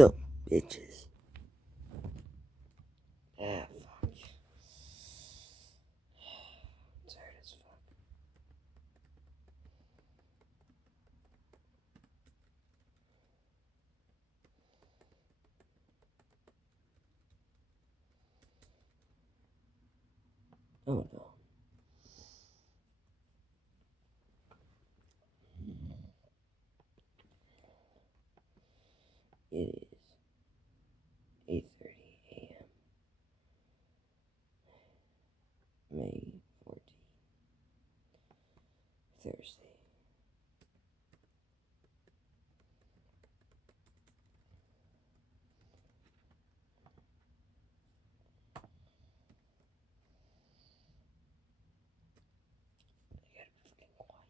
up, bitches? Ah, fuck. I'm tired as fuck. Oh no. It is 8:30 a.m. May 14th, Thursday. I gotta be fucking quiet.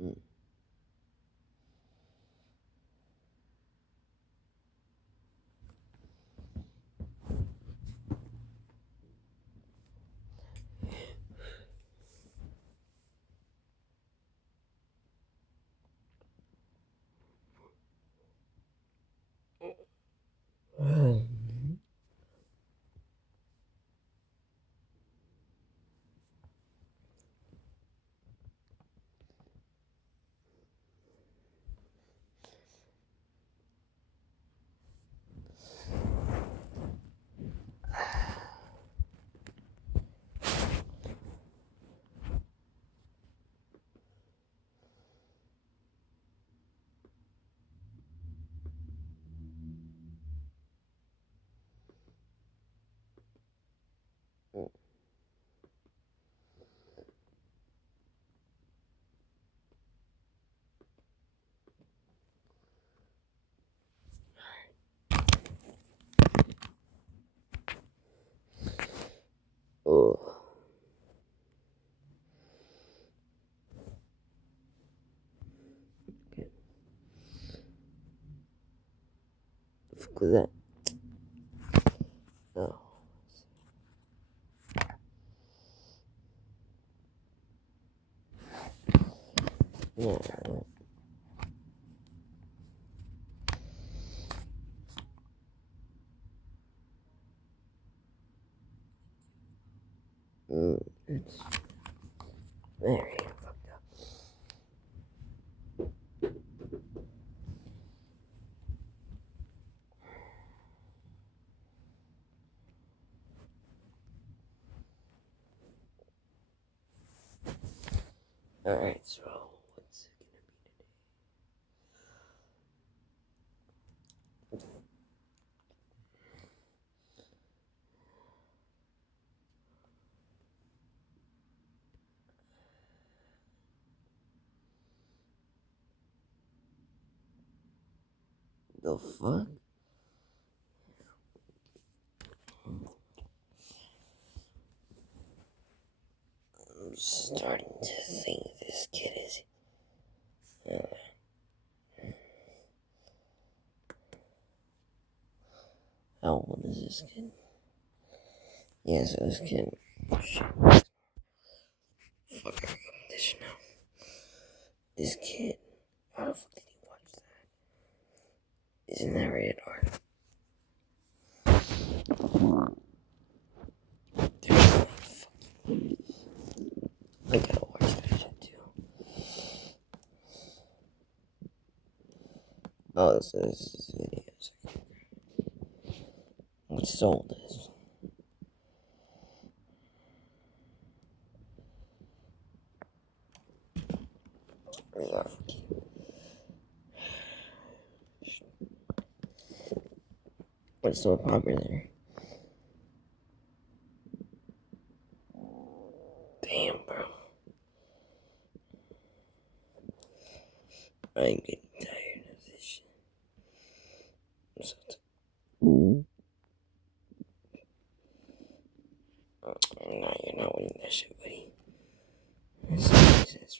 Mm. Oh. Okay. The fuck was that? Oh. Yeah. It's very fucked up. Alright, so what's it gonna be today? The fuck? I'm starting to think this kid is. How old is this kid? Yeah, so this kid. Shit. Fuck, I got this now. This kid. How the fuck did he watch that? Isn't that rated R? I gotta watch that shit too. Oh, this is videos. What's his oldest? it's so popular. Damn, bro. I'm getting tired of this shit. I'm so no, you're not winning that shit, buddy. That's really shit.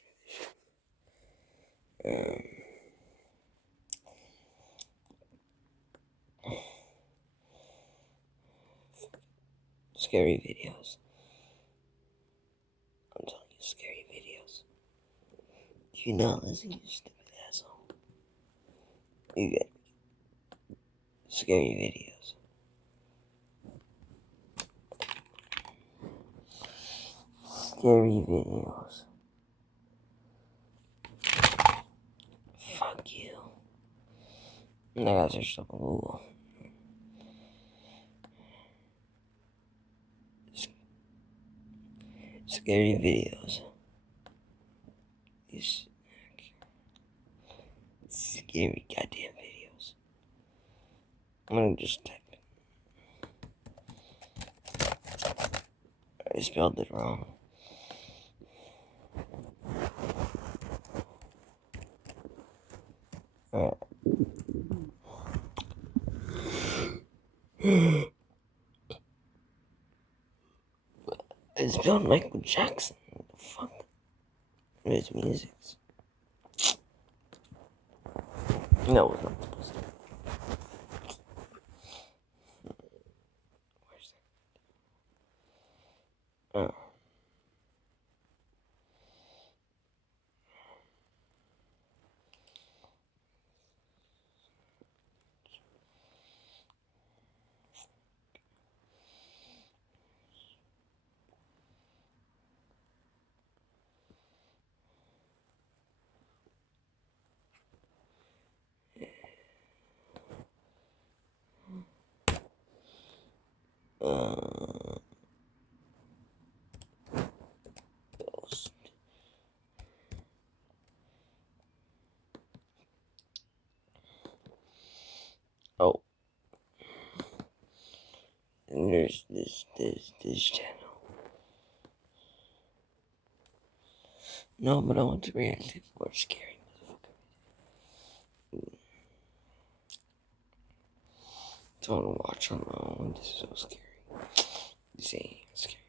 Scary videos. I'm telling you, scary videos. You're not listening, you stupid asshole. You get scary videos. Scary videos. Fuck you. I gotta search up on Google. Scary videos. These scary goddamn videos. I'm gonna just type it. I spelled it wrong. Alright. I spelled Michael Jackson. What the fuck? His music. No, it's not supposed to. Where's that? Oh. Ghost. Oh. And there's this channel. No, but I want to react to more scary motherfucker. Don't watch on my own. This is so scary. This ain't scary.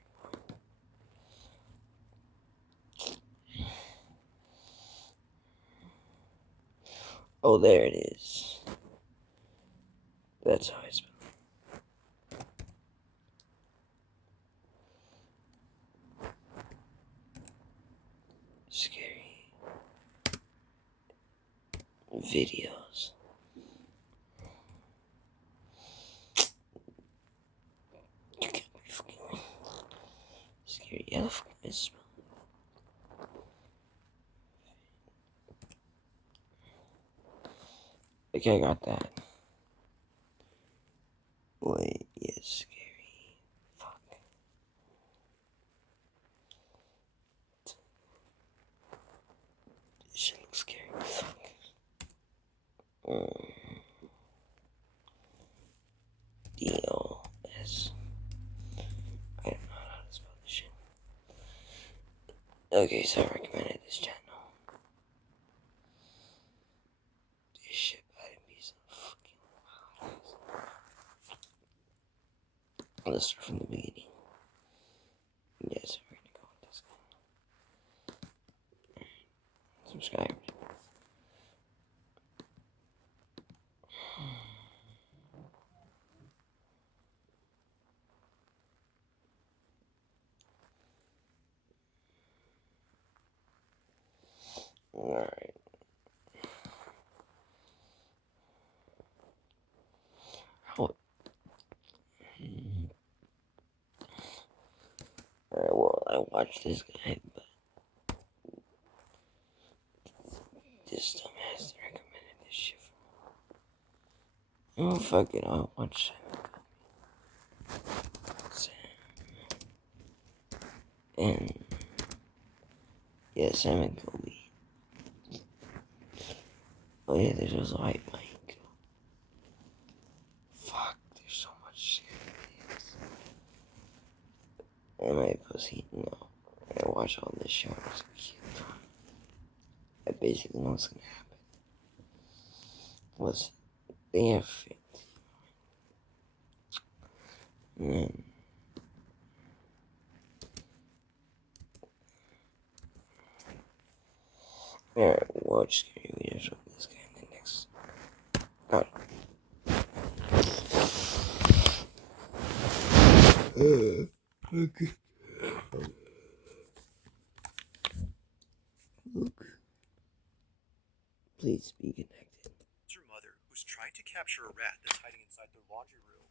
Oh, there it is. That's how I spell it. Scary videos. You can't be fucking me. Scary. Yeah, the fuck I spell it. Okay, I got that. Wait, yes, scary. Fuck. This shit looks scary. Fuck. DAY6. I don't know how to spell this shit. Okay, so I recommended this channel. This shit better be so fucking wild. Let's start from the beginning. Yes, we're gonna go with this guy. Subscribe. Alright. Alright, well, I watched this guy, but this dumbass recommended this shit for me. Oh, fuck it, I'll watch Sam. And, yeah, Sam and Kobe. Oh, yeah, there's also White Mike. Fuck, there's Am I a pussy? No. I watch all this show as a kid. I basically know what's gonna happen. Listen, they have 50. And alright, watch scary videos of this guy in the next. God. Okay. Look. Please be connected. It's your mother who's trying to capture a rat that's hiding inside their laundry room.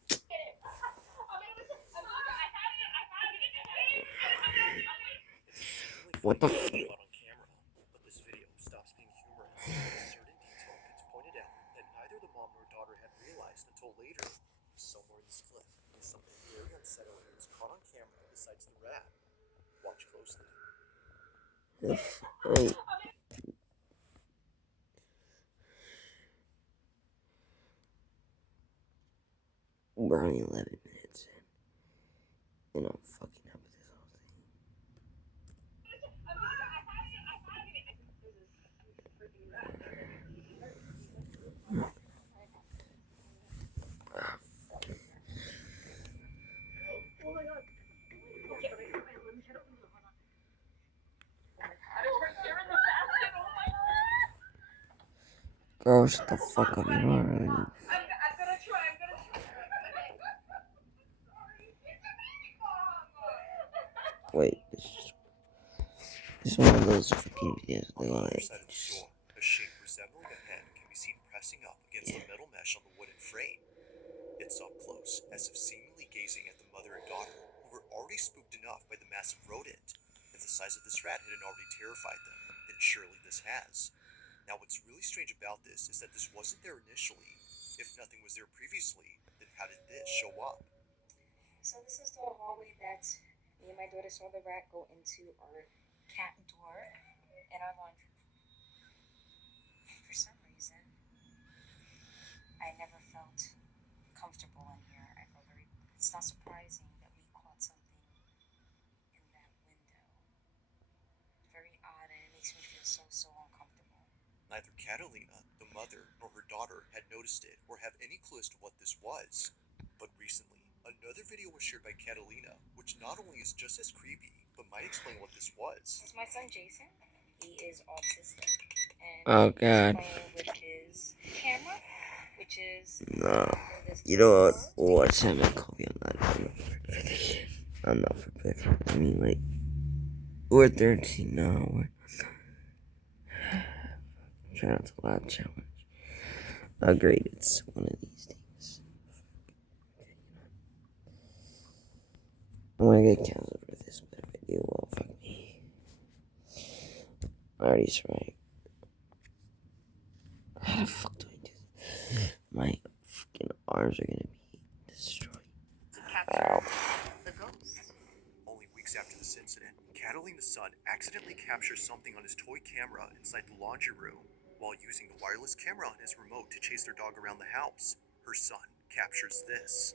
What the f? Caught on camera, but this video stops being humorous when a certain detail gets pointed out that neither the mom nor daughter had realized until later. Somewhere in this clip is something very unsettling that's caught on camera besides the rat. Watch closely. Wait. We're only 11 minutes in, and I'm fucking up with this whole thing. Oh my god. Okay, let me try to open it. Hold on. Oh my god, it's right there in the basket. Oh my god. Girl, shut the fuck up. You know what I mean? I'm gonna try. Wait, this is one of those fucking videos On they the other like. side of the store, a shape resembling a head can be seen pressing up against the metal mesh on the wooden frame. It's up close, as if seemingly gazing at the mother and daughter, who were already spooked enough by the massive rodent. If the size of this rat hadn't already terrified them, then surely this has. Now, what's really strange about this is that this wasn't there initially. If nothing was there previously, then how did this show up? So this is the hallway that me and my daughter saw the rat go into our cat door in our laundry room. For some reason, I never felt comfortable in here. I felt very. It's not surprising that we caught something in that window. Very odd, and it makes me feel so uncomfortable. Neither Catalina, the mother, nor her daughter had noticed it or have any clue as to what this was. But recently, another video was shared by Catalina, which not only is just as creepy, but might explain what this was. This is my son Jason. He is autistic, and Oh god. he's playing with his camera, which is No. in this You know what? corridor. Watch him and Kobe. I'm not prepared for it. I mean, like, we're 13 now. We're trying not to laugh challenge. Agreed, it's one of these things. I'm gonna get canceled for this, but if I do, well, fuck me. I already tried. How the fuck do I do this? My fucking arms are gonna be destroyed. Ow. The ghost. Only weeks after this incident, Catalina's son accidentally captures something on his toy camera inside the laundry room. While using the wireless camera on his remote to chase their dog around the house, her son captures this.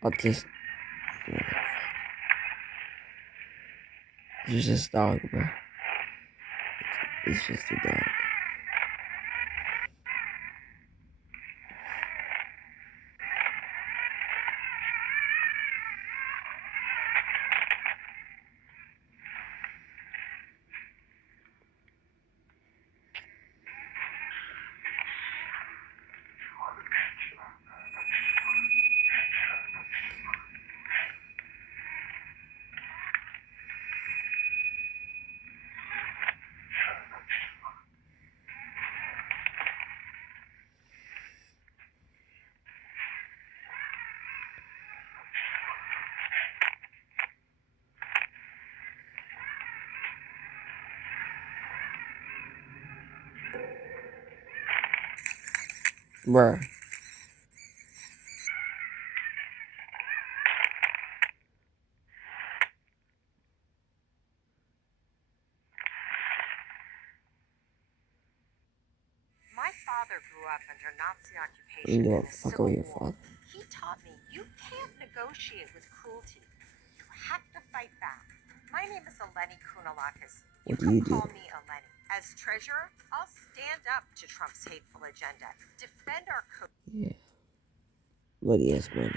I'll just. It's just a dog, bro. It's just a dog. Bruh. My father grew up under Nazi You occupation give in a the fuck Civil about your War. father? He taught me you can't negotiate negotiate with cruelty. You have to fight back. My name is Eleni Kounalakis. You What do can you do? call me Eleni. As treasurer, I'll stand up to Trump's hateful agenda. Defend our Yeah. But he has money.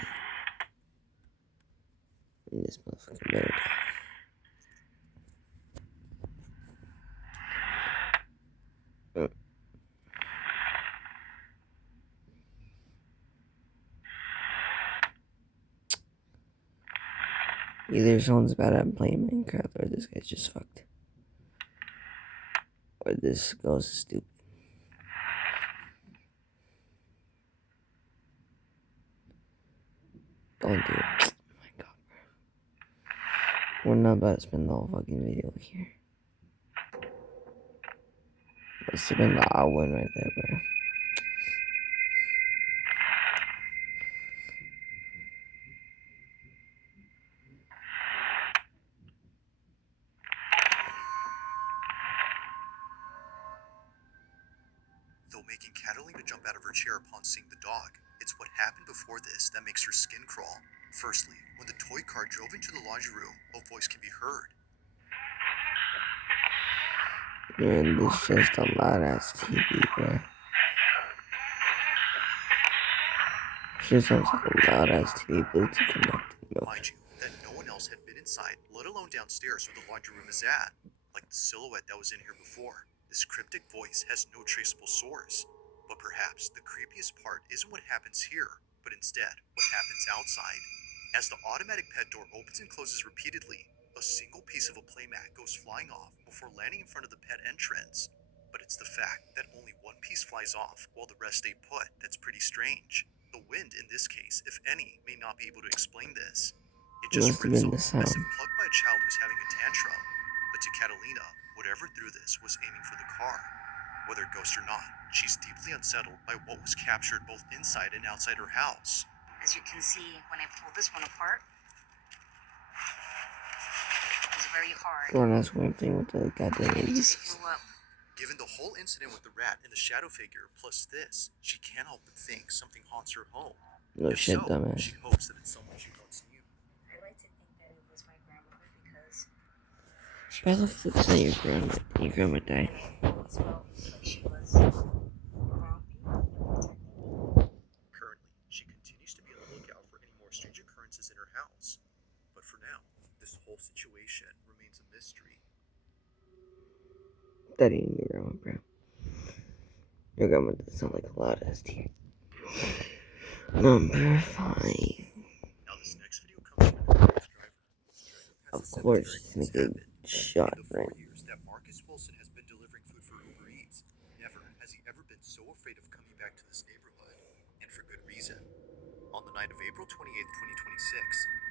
And this motherfucker better die. Either someone's bad at playing Minecraft, or this guy's just fucked. Or this ghost is stupid. Don't do it. Oh my god, bro. We're not about to spend the whole fucking video here. Must have been the odd one right there, bro. Though making Catalina jump out of her chair upon seeing the dog, it's what happened before this that makes her skin crawl. Firstly, when the toy car drove into the laundry room, a voice can be heard. Man, this is just a loud ass TV, bro. Shit sounds like a loud ass TV, but it's connected. Mind you, that no one else had been inside, let alone downstairs where the laundry room is at. Like the silhouette that was in here before, this cryptic voice has no traceable source. But perhaps the creepiest part isn't what happens here, but instead what happens outside. As the automatic pet door opens and closes repeatedly, a single piece of a playmat goes flying off before landing in front of the pet entrance. But it's the fact that only one piece flies off while the rest stay put that's pretty strange. The wind, in this case, if any, may not be able to explain this. It just Must have rips been the off as if sound. plucked by a child who's having a tantrum. But to Catalina, whatever threw this was aiming for the car. Whether ghost or not, she's deeply unsettled by what was captured both inside and outside her house. As you can see, when I pull this one apart, it's very hard. One last one thing with the goddamn And it just ABCs. flew up. Given the whole incident with the rat and the shadow figure, plus this, she can't help but think something haunts her home. No If shit, so, dumbass. she hopes that it's someone she once knew. I like to think that it was my grandmother because she Why was the fuck is that your grandma? Your grandma died. I always felt like she was around me, protecting me. Currently, she continues to be on the lookout for any more strange occurrences in her house. But for now, this whole situation remains a mystery. That ain't your grandma, bro. Your grandma doesn't sound like a loud ass TV. Number 5. Now, this next video comes from an Alex driver. Of course, he's gonna get shot, In the 4 right? years that Marcus Wilson has been delivering food for Uber Eats, never has he ever been so afraid of coming back to this neighborhood, and for good reason. On the night of April 28th, 2026,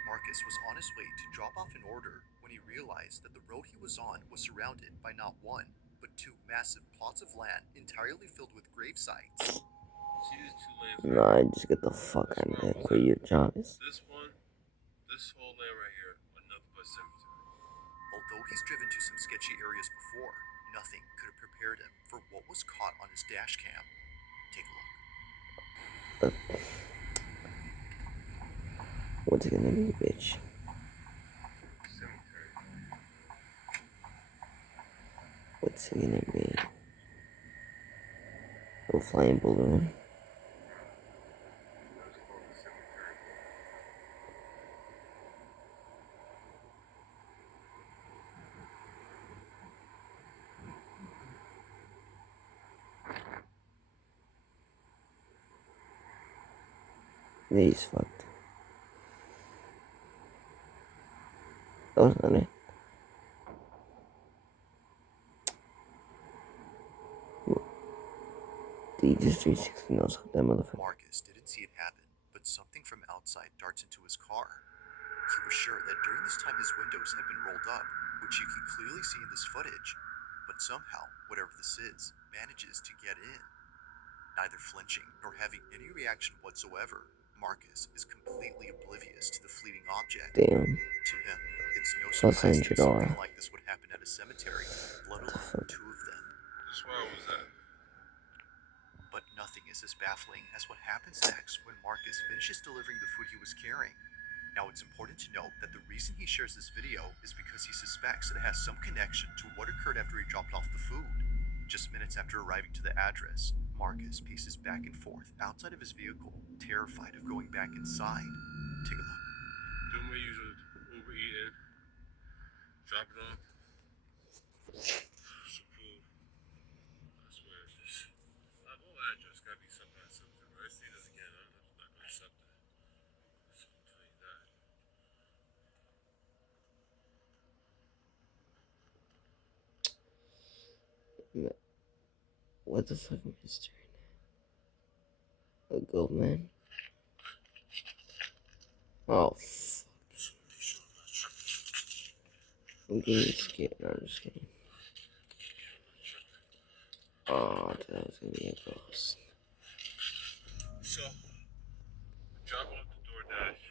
Marcus was on his way to drop off an order when he realized that the road he was on was surrounded by not one, but 2 massive plots of land entirely filled with grave sites. See these 2 lanes? Nah, just get the fuck out of there. Quit your job. This one, this whole lane right here, are nothing but cemetery. Although he's driven to some sketchy areas before, nothing could have prepared him for what was caught on his dash cam. Take a look. What's it gonna be, bitch? Cemetery. What's it gonna be? A flying balloon? That's called the cemetery. Yeah, he's fucked. That was not it. He just 360 knows what that motherfucker. Marcus didn't see it happen, but something from outside darts into his car. He was sure that during this time his windows had been rolled up, which you can clearly see in this footage, but somehow, whatever this is, manages to get in. Neither flinching nor having any reaction whatsoever, Marcus is completely oblivious to the fleeting object. Damn. To him, it's no Plus surprise that something $100. like this would happen at a cemetery, let alone 2 of them. This is where I was at. But nothing is as baffling as what happens next when Marcus finishes delivering the food he was carrying. Now, it's important to note that the reason he shares this video is because he suspects that it has some connection to what occurred after he dropped off the food. Just minutes after arriving to the address, Marcus paces back and forth outside of his vehicle, terrified of going back inside. Take a look. Do my usual Uber eating, drop it off. Some food. I swear it's just. My whole address gotta be something simple. If I see this again, I'm just not gonna accept it. So I'll tell you that. What the fuck am I staring at? A goat man? Oh, fuck. I'm getting scared. No, I'm just kidding. Oh, that was gonna be a ghost. So, drop off the DoorDash.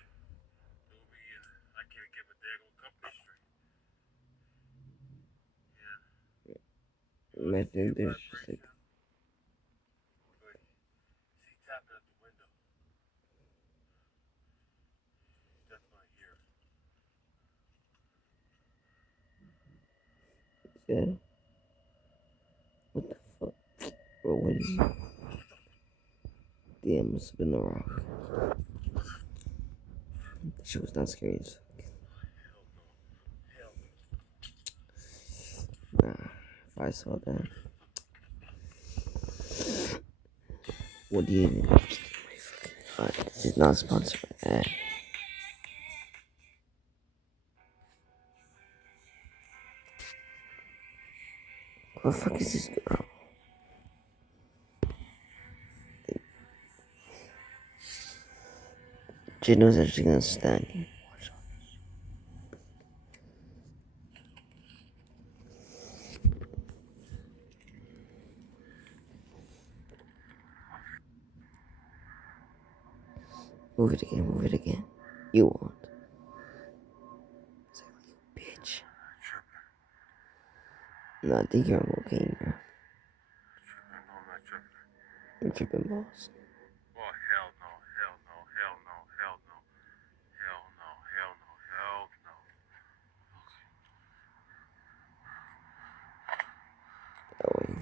Uber eating. I can't get my daggone company straight. Yeah. Imagine there's just like. But see tapping at the window. He's definitely here. Yeah. What the fuck? Bro, what is it? Damn, must have been the rock. That shit was not scary as fuck. Hell no. Hell no. Nah, if I saw that. What do you even know? This is not sponsored by that. What the fuck is this girl? She knows that she's gonna stand here. Move it again, move it again. You won't. Exactly, you bitch. No, I think you're on cocaine, bro. No, I'm not tripping. You're tripping balls. Oh, hell no. Hell no. Hell no. Hell no. Hell no. Hell no. Hell no. That way.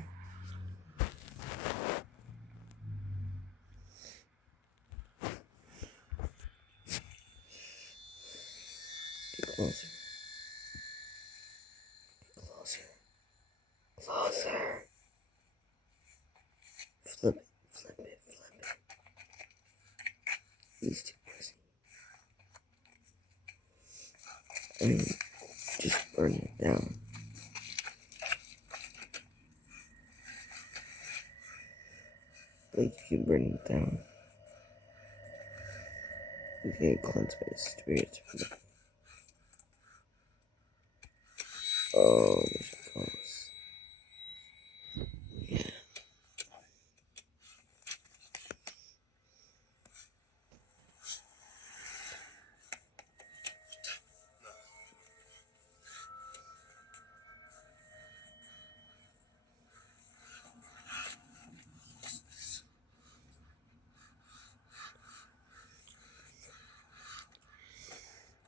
Get closer. Get closer. Closer. Flip it, flip it, flip it. These two pussy. I mean, just burn it down. Like, if you burn it down, you get cleansed by the spirits from it. Oh, there she goes. Yeah.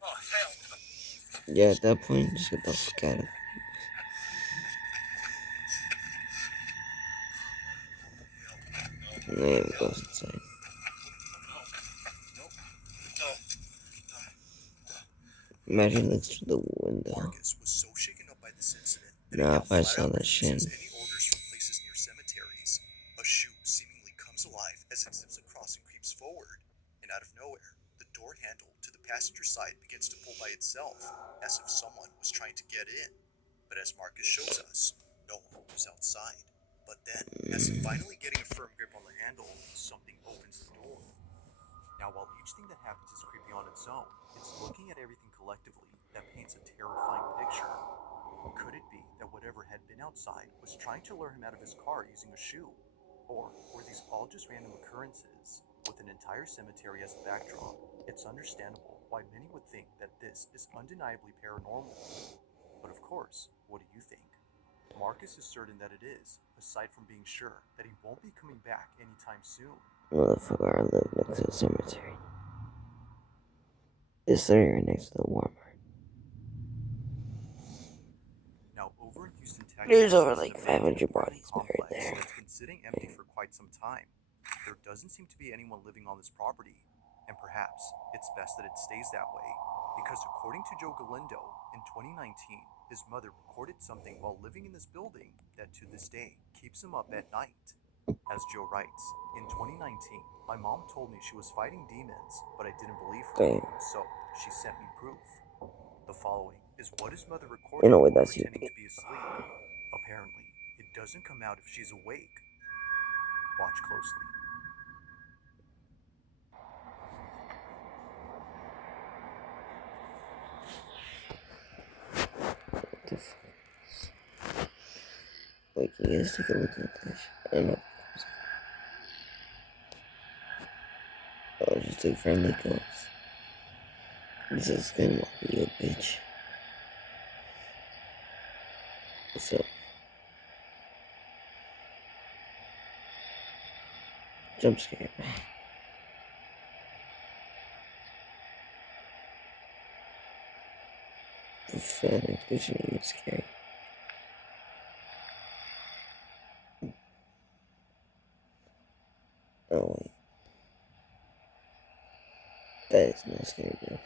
Oh, hell no. Yeah, at that point, just get the fuck out of it. And there it goes inside. Imagine it looks through the window. Marcus was so shaken up by this incident that Nah, he if I flat saw out that shit. refuses any orders from places near cemeteries. A shoe seemingly comes alive as it zips across and creeps forward, and out of nowhere, the door handle to the passenger side begins to pull by itself, as if someone was trying to get in. But as Marcus shows us, no one was outside. But then, as if finally getting a firm grip on the handle, something opens the door. Now, while each thing that happens is creepy on its own, it's looking at everything collectively that paints a terrifying picture. Could it be that whatever had been outside was trying to lure him out of his car using a shoe? Or were these all just random occurrences? With an entire cemetery as a backdrop, it's understandable why many would think that this is undeniably paranormal. But of course, what do you think? Marcus is certain that it is, aside from being sure that he won't be coming back anytime soon. Motherfucker, I live next to the cemetery. It's literally right next to the Walmart. Now, over in Houston, Texas, There's over is an like abandoned 500 apartment bodies buried complex there. that's been sitting empty for quite some time. There doesn't seem to be anyone living on this property, and perhaps it's best that it stays that way, because according to Joe Galindo, in 2019, his mother recorded something while living in this building that to this day keeps him up at night. As Joe writes, in 2019, my mom told me she was fighting demons, but I didn't believe her, Damn. so she sent me proof. The following is what his mother recorded You know what? while That's pretending you. to be asleep. Apparently, it doesn't come out if she's awake. Watch closely. What the fuck? Wait, can you guys take a look at this? I don't know. Oh, just two friendly ghosts. This is gonna be you, bitch. What's up? Jump scare. For fun, it shouldn't even scary. Oh wait. That is not scary, bro.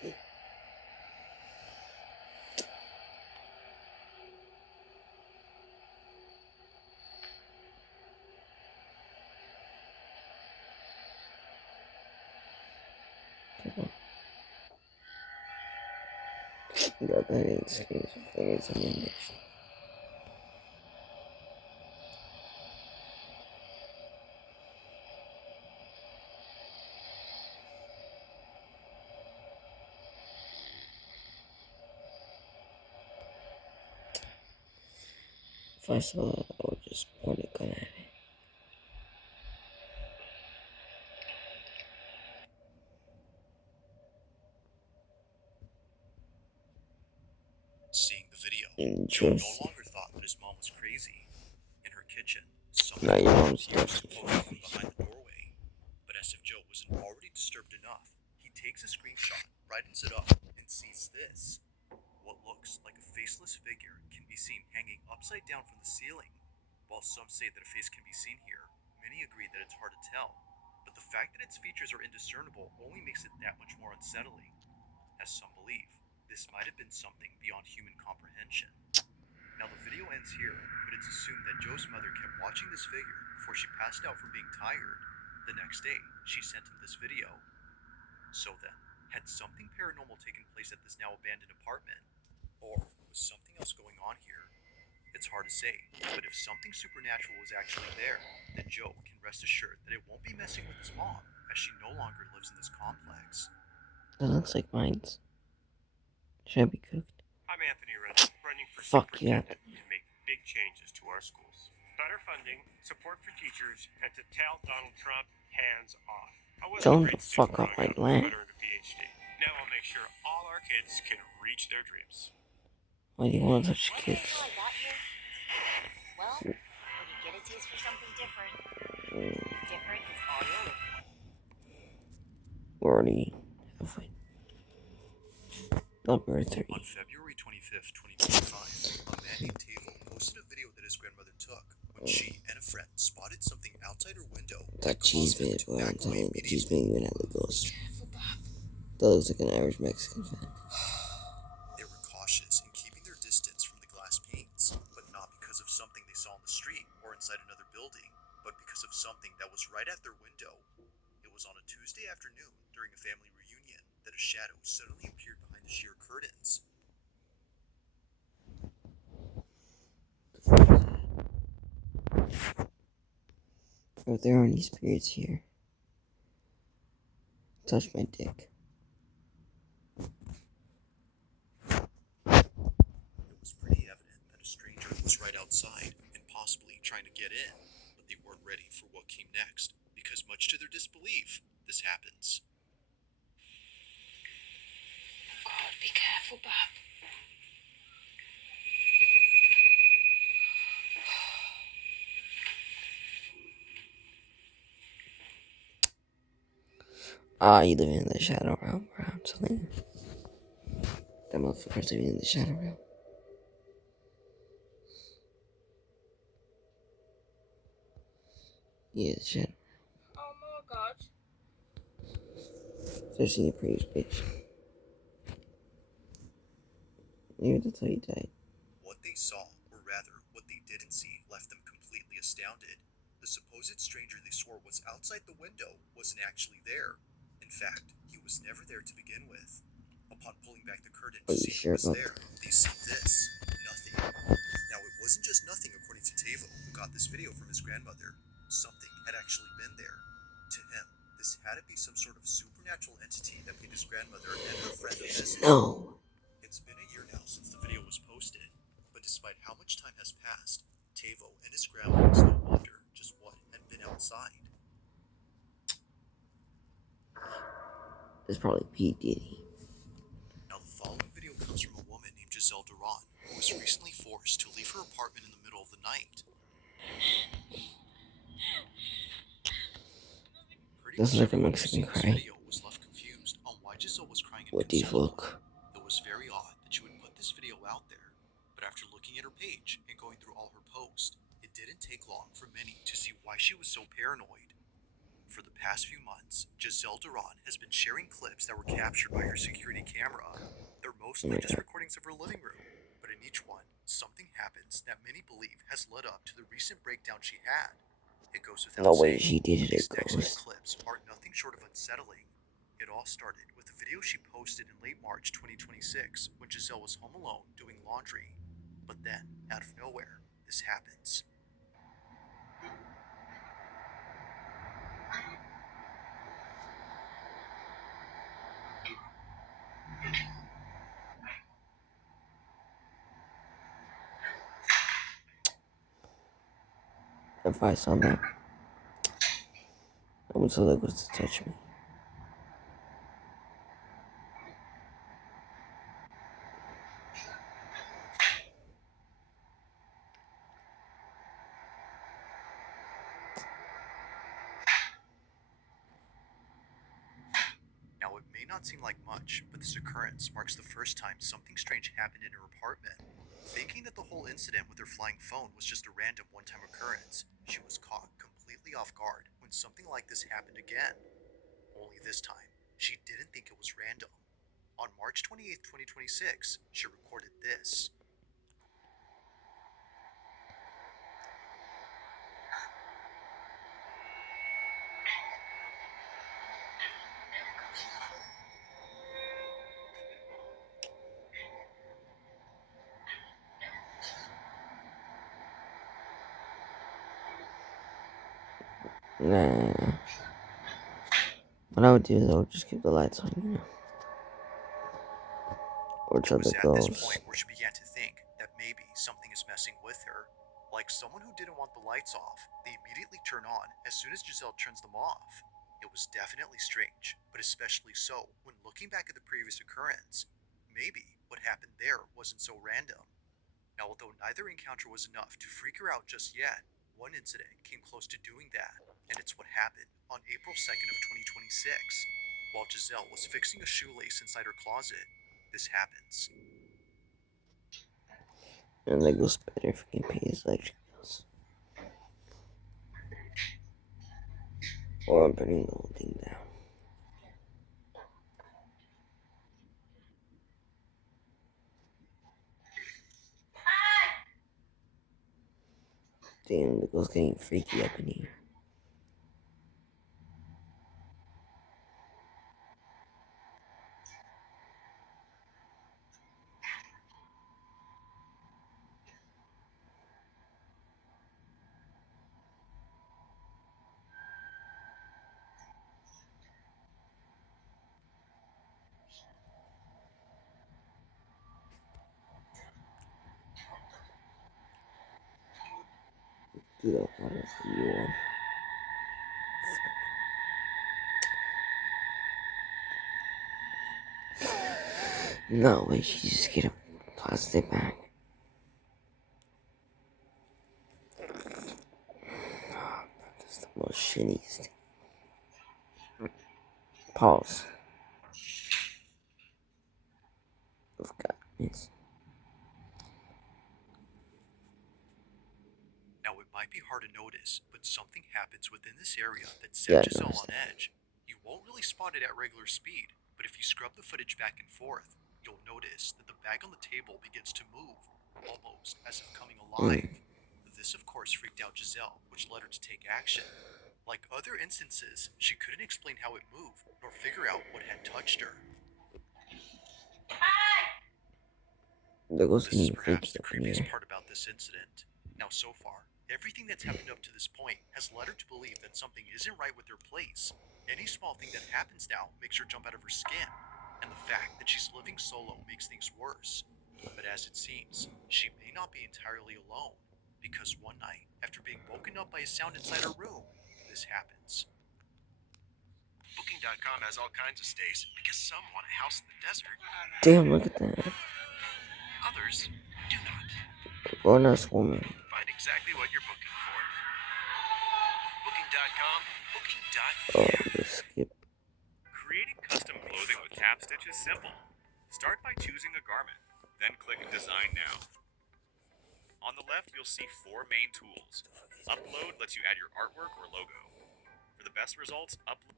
Come on. Bro, that ain't scary. That ain't something next. If I saw that, I would just point a gun at it. Seeing the video, Joe no Interesting. longer thought that his mom was crazy. In her kitchen, Now your mom's appears to definitely poke from crazy. behind the doorway. But as if Joe wasn't already disturbed enough, he takes a screenshot, brightens it up, and sees this. What looks like a faceless figure can be seen hanging upside down from the ceiling. While some say that a face can be seen here, many agree that it's hard to tell. But the fact that its features are indiscernible only makes it that much more unsettling. As some believe, this might have been something beyond human comprehension. Now the video ends here, but it's assumed that Joe's mother kept watching this figure before she passed out from being tired. The next day, she sent him this video. So then, had something paranormal taken place at this now abandoned apartment? Or was something else going on here? It's hard to say, but if something supernatural was actually there, then Joe can rest assured that it won't be messing with his mom, as she no longer lives in this complex. That looks like mine's. Should I be cooked? I'm Anthony Reynolds, running for Fuck yeah. superintendent to make big changes to our schools. Better funding, support for teachers, and to tell Donald Trump, hands off. I wasn't Tell a him great to student fuck off growing my up, land. but earned a PhD. Now I'll make sure all our kids can reach their dreams. Why do you want such Wanna know kids? how I got here? Well, when you get a taste for something different, different is all you'll look for. We're already halfway. Number 3. On February 25th, 2025, a man named Tavo posted a video that his grandmother took when she and a friend spotted something outside her window. That cheese bit, to bro. I'm back away telling you, the cheese immediately. bit even had the ghost. That looks like an average Mexican fan. They were cautious in keeping their distance from the glass panes, but not because of something they saw on the street or inside another building, but because of something that was right at their window. It was on a Tuesday afternoon during a family reunion that a shadow suddenly appeared behind the sheer curtains. Are there any spirits here? Touch my dick. It was pretty evident that a stranger was right outside and possibly trying to get in, but they weren't ready for what came next, because much to their disbelief, this happens. God, be careful, Bob. Ah, you live in the shadow realm, bro. I'm telling you. That motherfucker's living in the shadow realm. Yeah, the shadow. Oh my god. There's your previous bitch. You have to tell you died. What they saw, or rather, what they didn't see, left them completely astounded. The supposed stranger they swore was outside the window wasn't actually there. In fact, he was never there to begin with. Upon pulling back the curtain Are to you see sure who was about there, they see this. Nothing. Now, it wasn't just nothing according to Tavo, who got this video from his grandmother. Something had actually been there. To him, this had to be some sort of supernatural entity that paid his grandmother and her friend a visit. No. It's been a year now since the video was posted, but despite how much time has passed, Tavo and his grandma still wonder just what had been outside. It's probably P. Diddy. Now, the following video comes from a woman named Giselle Duran, who was recently forced to leave her apartment in the middle of the night. Pretty This is much like a everyone who's Mexican seen this cry. video was left confused on why Giselle was crying and What do you inconsolable. look? It was very odd that she would put this video out there, but after looking at her page and going through all her posts, it didn't take long for many to see why she was so paranoid. For the past few months, Giselle Duran has been sharing clips that were captured by her security camera. They're mostly just recordings of her living room, but in each one, something happens that many believe has led up to the recent breakdown she had. It goes without No way saying, she did it, these it next few goes. clips are nothing short of unsettling. It all started with a video she posted in late March 2026 when Giselle was home alone doing laundry. But then, out of nowhere, this happens. If I saw that, I would tell that was to touch me. Now, it may not seem like much, but this occurrence marks the first time something strange happened in her apartment. Thinking that the whole incident with her flying phone was just a random one-time occurrence, she was caught completely off guard when something like this happened again. Only this time, she didn't think it was random. On March 28, 2026, she recorded this. Nah. What I would do is I would just keep the lights on, you know. Or It tell was the at this girls. point where she began to think that maybe something is messing with her. Like someone who didn't want the lights off, they immediately turn on as soon as Giselle turns them off. It was definitely strange, but especially so when looking back at the previous occurrence. Maybe what happened there wasn't so random. Now, although neither encounter was enough to freak her out just yet, one incident came close to doing that, and it's what happened on April 2nd of 2026. While Giselle was fixing a shoelace inside her closet, this happens. And that goes better if we can pay his electric bills. Or I'm burning the whole thing down. Damn, the girl's getting freaky up in here. Do that water for you all. No way, she just get a plastic bag. That's the most shittiest. Pause. Of God. Yes. Now, it might be hard to notice, but something happens within this area that Yeah, sets I Giselle noticed on edge. You won't really spot it at regular speed, but if you scrub the footage back and forth, you'll notice that the bag on the table begins to move, almost as if coming alive. This, of course, freaked out Giselle, which led her to take action. Like other instances, she couldn't explain how it moved, nor figure out what had touched her. There goes This is some perhaps the footstep in creepiest here. part about this incident. Now, so far, everything that's happened up to this point has led her to believe that something isn't right with her place. Any small thing that happens now makes her jump out of her skin, and the fact that she's living solo makes things worse. But as it seems, she may not be entirely alone, because one night, after being woken up by a sound inside her room, this happens. Booking.com has all kinds of stays because some want a house in the desert, Damn, look at that. others do not. Grown ass woman. Find exactly what you're booking for. Booking.com, Oh, booking.yeah. let's skip. Creating custom clothing with tap stitch is simple. Start by choosing a garment, then click Design Now. On the left, you'll see 4 main tools. Upload lets you add your artwork or logo. For the best results, upload.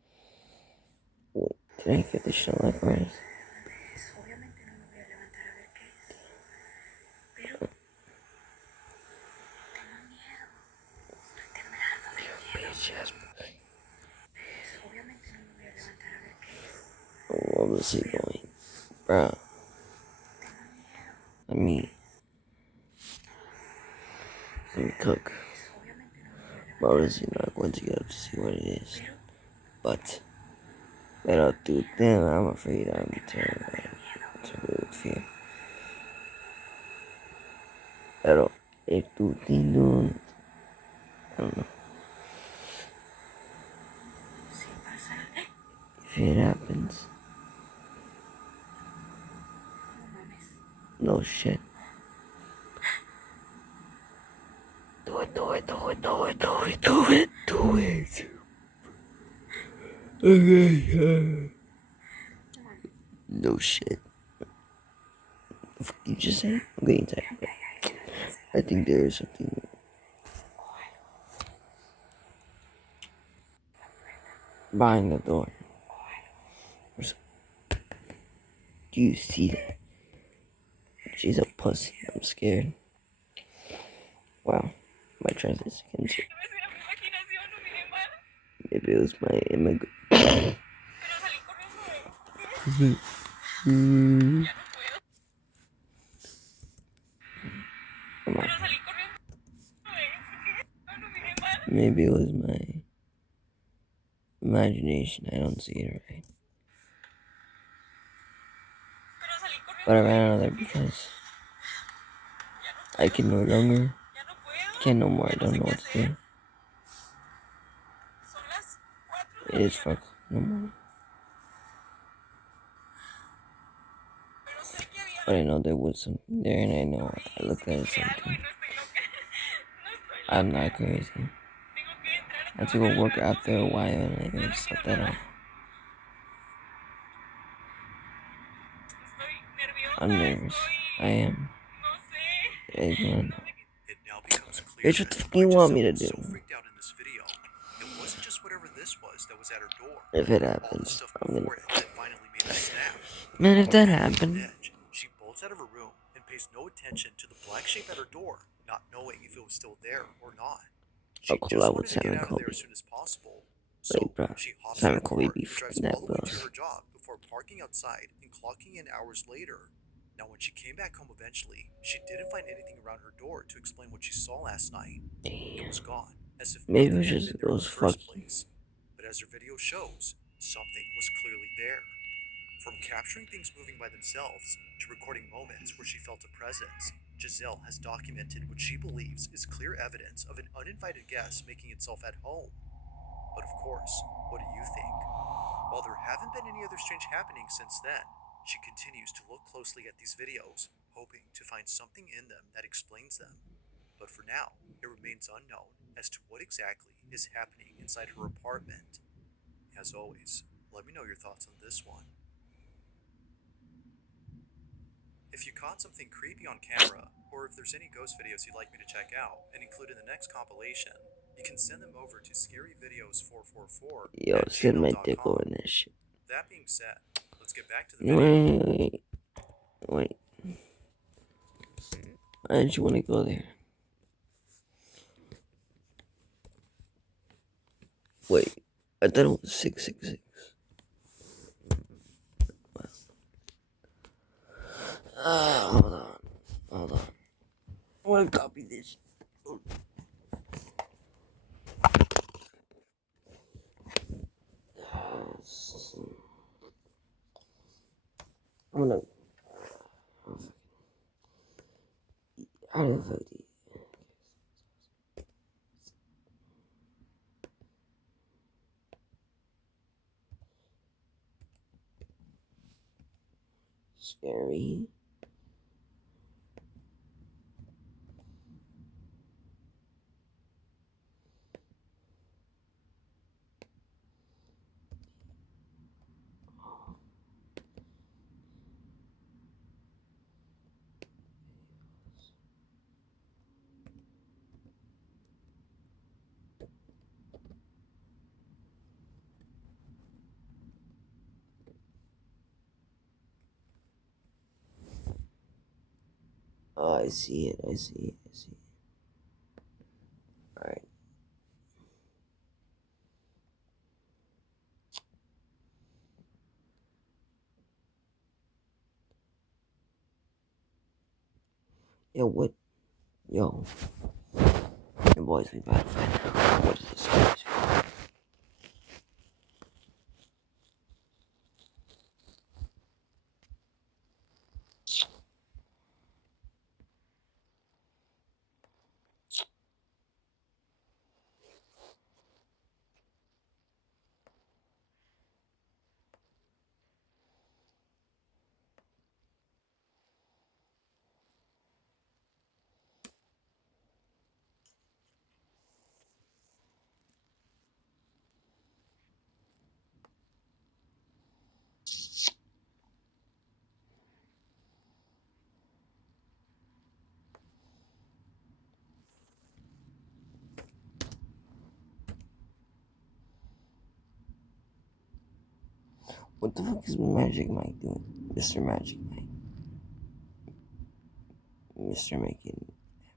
Wait, did I get this shit like right? Obviamente no me voy a levantar a ver qué es. Pero tengo miedo. De verdad, no me quiero. Bitch, Obviamente no me voy a levantar a ver qué es. where was he going? Bruh. Let me cook. Bro, is he not going to get up to see what it is? But, dude, damn, I'm afraid I'm terrified. With fear. Pero, tú, dude, I don't know. If it happens, no shit. Do it, do it, do it, do it, do it, do it, do it. Okay. No shit. What did you just say? I'm getting tired. I think there is something. Behind the door. Do you see that? She's a pussy. I'm scared. Wow. My transition. Maybe it was my immigrant. Maybe it was my imagination. I don't see it right. But I ran out of there because I can no longer. Can't no more. I don't know what to do. It is 4 o'clock in the morning. But I know there was something there, and I know I looked at something. I'm not crazy. I had to go work after a while, and I gotta stop that off. I'm nervous. I am. I don't know. It now becomes clear Bitch, what the that fuck do you want me to Giselle do? was so freaked out in this video. It wasn't just whatever this was that was at her door. If it All the happens, stuff I'm gonna. before it that finally made her snap. Man, if that On happened. edge, she bolts out of her room and pays no attention to the black shape at her door, not knowing if it was still there or not. She I'll call just out wanted with to get Sam out of there Kobe. as soon as possible. So Like, bro, she hops Sam in her Kobe car be and drives fucking that all the way to bros. her job before parking outside and clocking in hours later. Now, when she came back home eventually, she didn't find anything around her door to explain what she saw last night. It was gone, as if Maybe it nothing was had just been there in the those first fucking. place. But as her video shows, something was clearly there. From capturing things moving by themselves to recording moments where she felt a presence, Giselle has documented what she believes is clear evidence of an uninvited guest making itself at home. But of course, what do you think? While there haven't been any other strange happenings since then, she continues to look closely at these videos, hoping to find something in them that explains them. But for now, it remains unknown as to what exactly is happening inside her apartment. As always, let me know your thoughts on this one. If you caught something creepy on camera, or if there's any ghost videos you'd like me to check out and include in the next compilation, you can send them over to scaryvideos444 Yo, at send my dick gmail.com. over this shit. That being said, let's get back to the video. Wait. Why didn't you want to go there? Wait, I thought it was 666. Hold on. I want to copy this. I'm gonna. How do I fuck these? Scary. Oh, I see it. Alright. Yo, what? Yo. The boys, we about to find out. What is this? What the fuck is Magic Mike doing? Mr. Magic Mike. Mr. Making.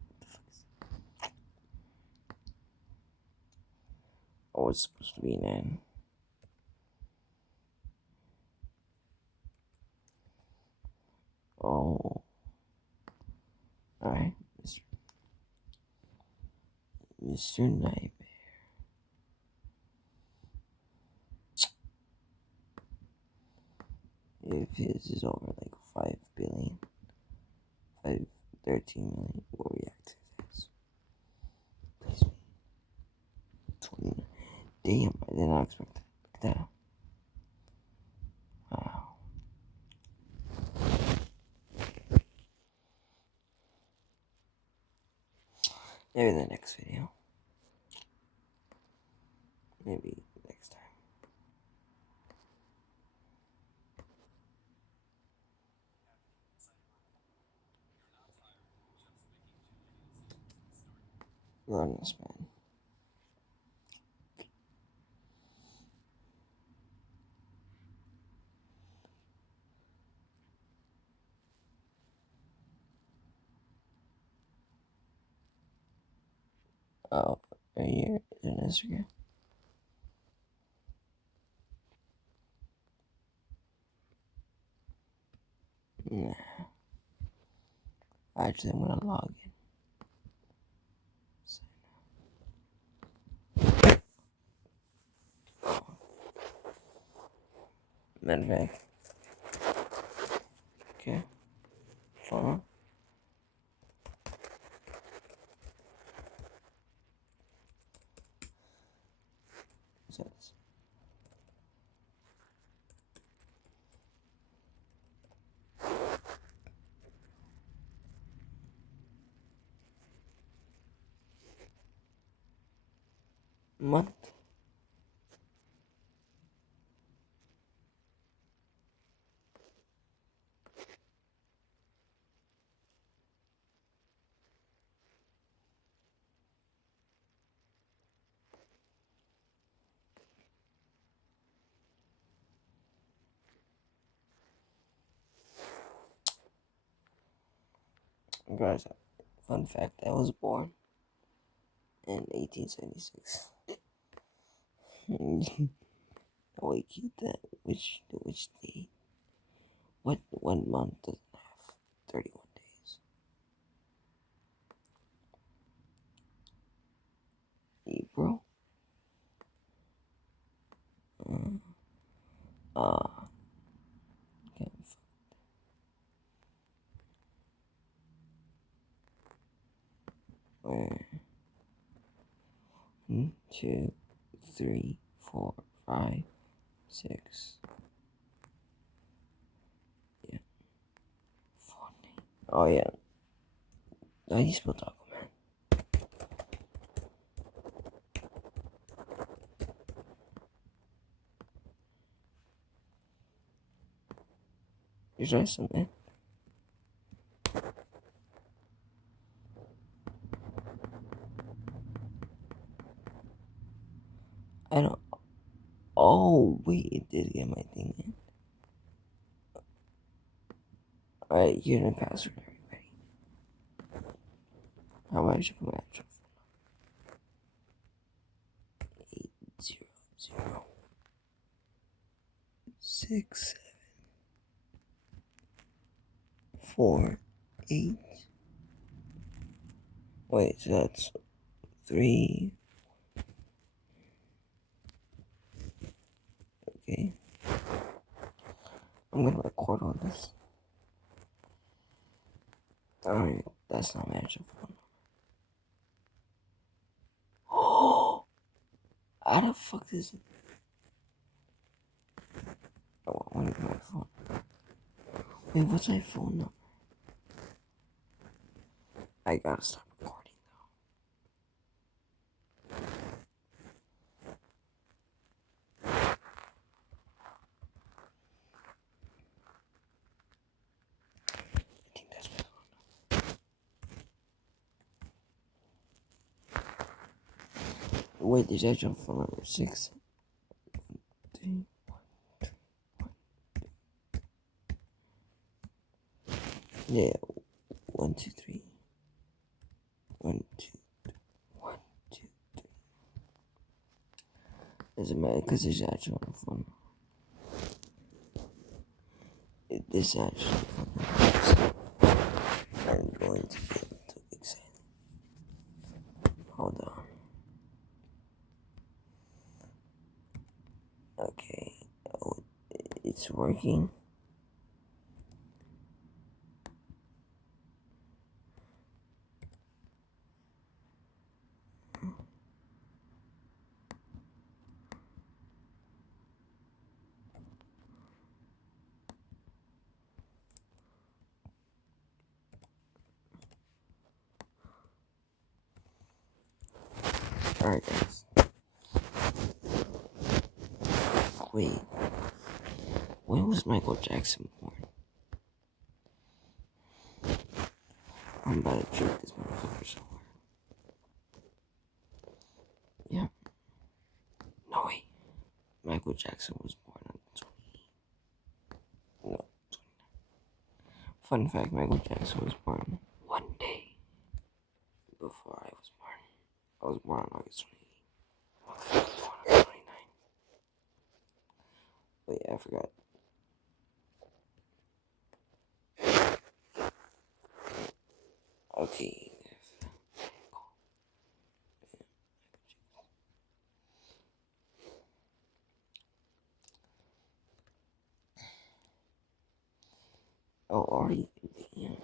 What the fuck is that? Oh, it's supposed to be an N. Oh. Alright. Mr. Nightmare. If his is over like 5 billion, 13 million, we'll react to this. Please be 20. Damn, I did not expect that. Look at that. Wow. Maybe the next video. Maybe next time. Run this man. Oh, right here is an Instagram. Nah. Actually, I'm gonna log in. Matter of fact. Okay. Follow. What's this? Month. Guys, fun fact, I was born in 1876. Wait, keep that. Which day? What 1 month doesn't have 31 days? April? Can't Where? 1, 2, 3, 4, 5, 6. Yeah. 40. Oh yeah. How do you spell taco, man? You try something. I don't. Oh wait, it did get my thing in. Alright, here's my password, everybody. How about I check my actual phone? 800 6 4 8. Wait, so that's 3. Okay. I'm gonna record on this. Alright, that's not my actual phone. Oh! How the fuck is it? Oh, I want to get my phone. Wait, what's my phone number? I gotta stop recording though. I think that's my phone number. Wait, there's actual phone number 6 3 Yeah, 1 2 3 1 2 1 2 3. Doesn't matter because there's actual phone. This actual phone. I'm going to get too excited. Hold on. Okay. Oh, it's working. Alright, guys. Wait. When was Michael Jackson born? I'm about to trick this motherfucker somewhere. Yeah. No, wait. Michael Jackson was born on 29. Fun fact, Michael Jackson was born 1 day before I was born. I was born on August 28th. August 29th. Wait, I forgot. Okay. Oh, already. Damn.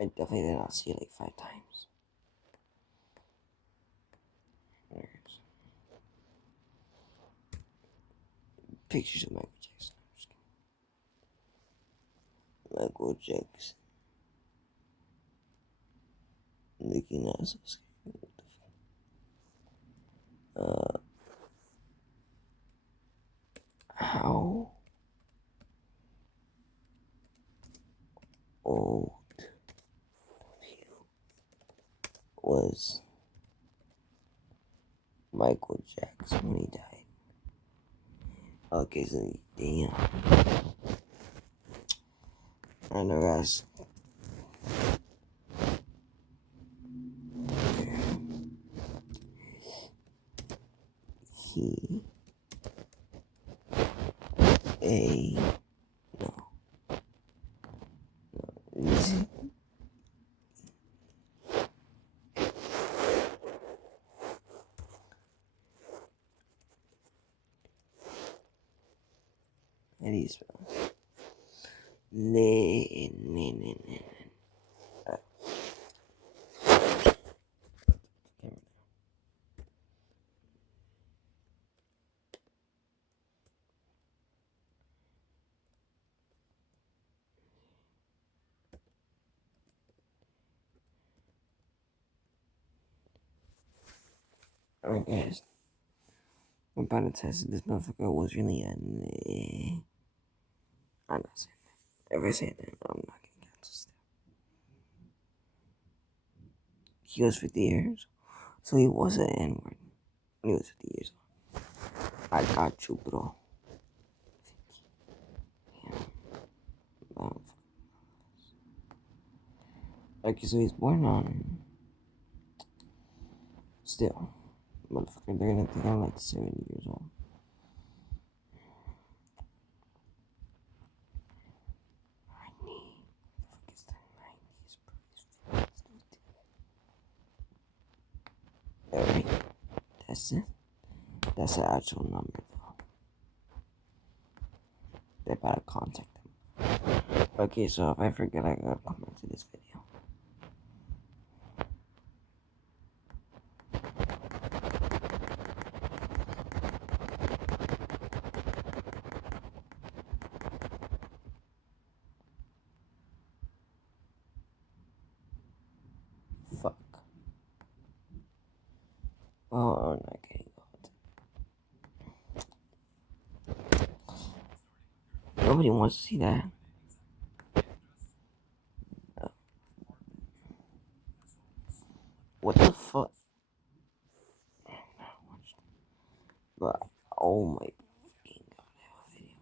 I definitely did not see it like 5 times. There's pictures of Michael Jackson. Michael Jackson. Looking out so scary. How old was Michael Jackson when he died? Okay, so damn. I know, guys. He a no. Is how do you spell? Nay. Alright, guys. I'm about to test if this motherfucker was really a nay. I'm not saying that. If I say that, I'm not getting canceled. He was 50 years, so he was an N-word when he was 50 years old. I got you, bro. Um, okay, so he's born on. Still, motherfucker, they're gonna think I'm like 70 years old. Alright, that's it. That's the actual number, though. They better contact them. Okay, so if I forget, I gotta come back to this video. Fuck. Oh, I'm not getting caught. Nobody wants to see that. What the fuck? But, oh my fucking god, I have a video.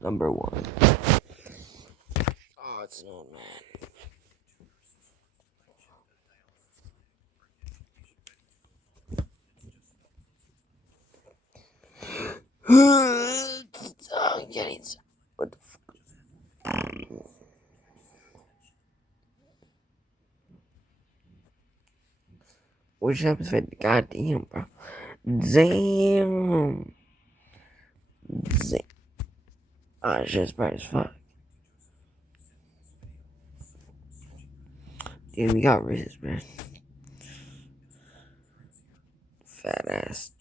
Number one. Oh, it's not, man. I'm getting. What the fuck? What happens if goddamn, bro? Damn. Damn. Ah, it's just bright as fuck. Dude, we got wrists, man. Fat ass.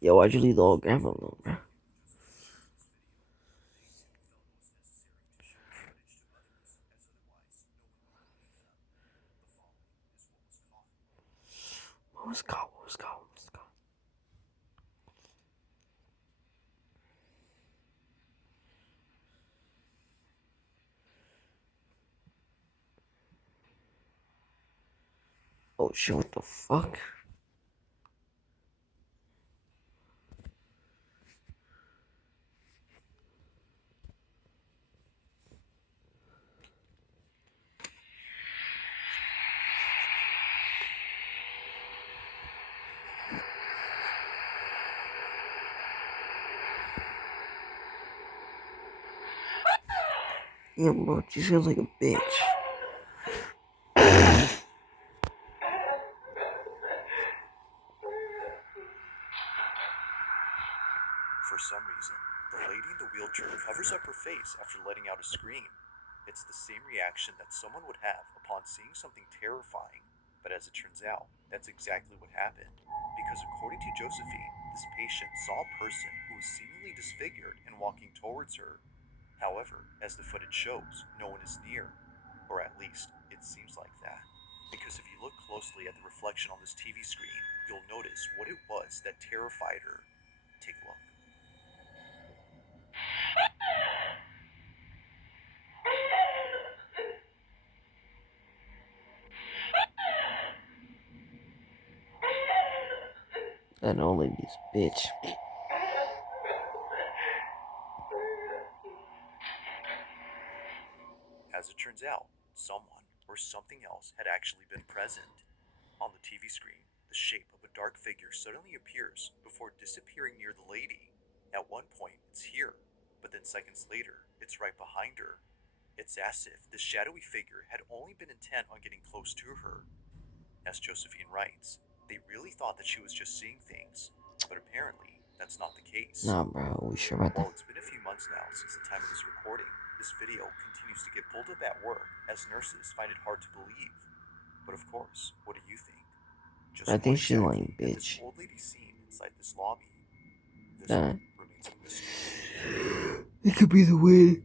Yo, why'd you leave the old grandma alone, bro? What was called? Oh shit, what the fuck? Yeah, bro, she sounds like a bitch. For some reason, the lady in the wheelchair covers up her face after letting out a scream. It's the same reaction that someone would have upon seeing something terrifying, but as it turns out, that's exactly what happened. Because according to Josephine, this patient saw a person who was seemingly disfigured and walking towards her. However, as the footage shows, no one is near, or at least, it seems like that. Because if you look closely at the reflection on this TV screen, you'll notice what it was that terrified her. Take a look. That old lady's a bitch. As it turns out, someone or something else had actually been present. On the TV screen, the shape of a dark figure suddenly appears before disappearing near the lady. At one point, it's here, but then seconds later, it's right behind her. It's as if the shadowy figure had only been intent on getting close to her. As Josephine writes, they really thought that she was just seeing things, but apparently that's not the case. Nah, bro, we sure about While that? it's been a few months now since the time of this recording, this video continues to get pulled up at work as nurses find it hard to believe. But of course, what do you think? Just I think what she's exactly lying, had this bitch. old lady seen inside this lobby? This Nah. one remains a mystery. It could be the wind.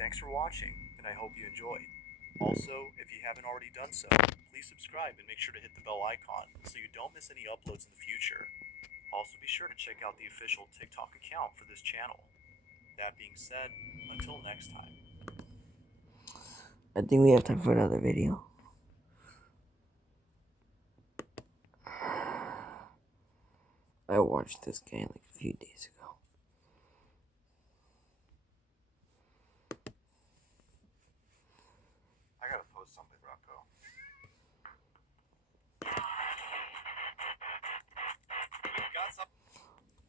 Thanks for watching, and I hope you enjoyed. Also, if you haven't already done so, please subscribe and make sure to hit the bell icon so you don't miss any uploads in the future. Also, be sure to check out the official TikTok account for this channel. That being said, until next time. I think we have time for another video. I watched this game like a few days ago. I gotta post something, Rocco.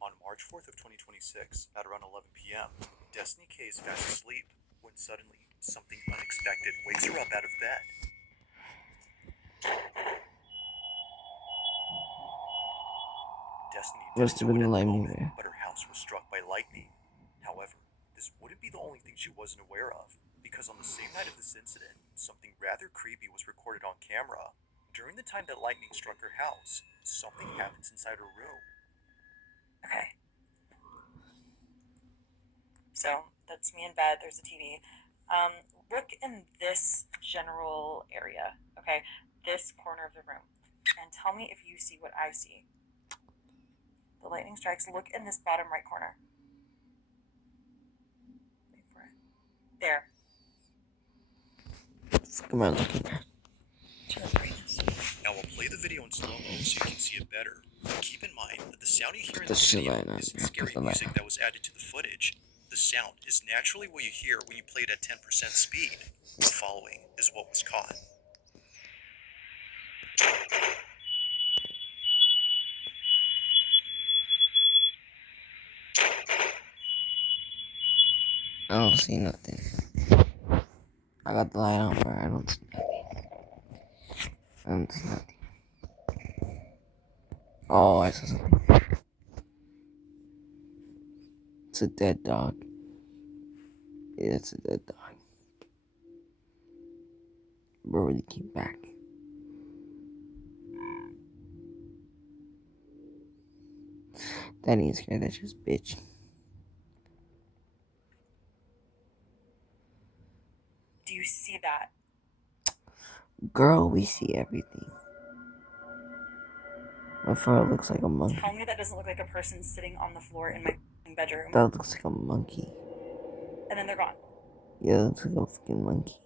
On March 4th of 2026, at around 11 p.m., Destiny K is fast asleep when suddenly something unexpected wakes her up out of bed. Destiny Must didn't have know it been at the lightning moment, there. but her house was struck by lightning. However, this wouldn't be the only thing she wasn't aware of, because on the same night of this incident, something rather creepy was recorded on camera. During the time that lightning struck her house, something happens inside her room. Okay. So that's me in bed. There's a TV. Look in this general area, okay? This corner of the room. And tell me if you see what I see. The lightning strikes. Look in this bottom right corner. Wait for it. There. Come on, looking at. Now I'll play the video in slow-mo so you can see it better. Keep in mind that the sound you hear in The this video shit isn't scary music that was added to the footage. The sound is naturally what you hear when you play it at 10% speed. The following is what was caught. I don't see nothing. I got the light on, but I don't see nothing. I don't see nothing. Oh, I saw something. It's a dead dog. Yeah, it's a dead dog. Bro really came back. That ain't scared, that's just bitch. Do you see that? Girl, we see everything. My father looks like a monkey. Tell me that doesn't look like a person sitting on the floor in my bedroom. That looks like a monkey. And then they're gone. Yeah, that looks like a freaking monkey.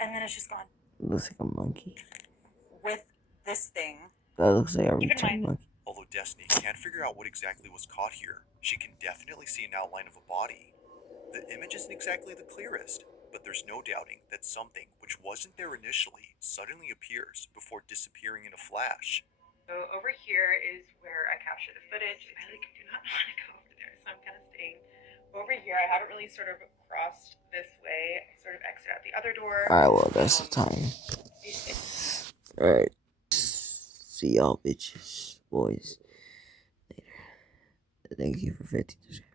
And then it's just gone. It looks like a monkey. With this thing. That looks like a Keep in retarded mind- monkey. Although Destiny can't figure out what exactly was caught here, she can definitely see an outline of a body. The image isn't exactly the clearest, but there's no doubting that something which wasn't there initially suddenly appears before disappearing in a flash. So over here is where I capture the footage. I do not want to go over there, so I'm kind of staying over here. I haven't really sort of crossed this way. I sort of exit out the other door. Alright, well, that's the time. Alright. See y'all bitches, boys, later. Thank you for 50 subscribers.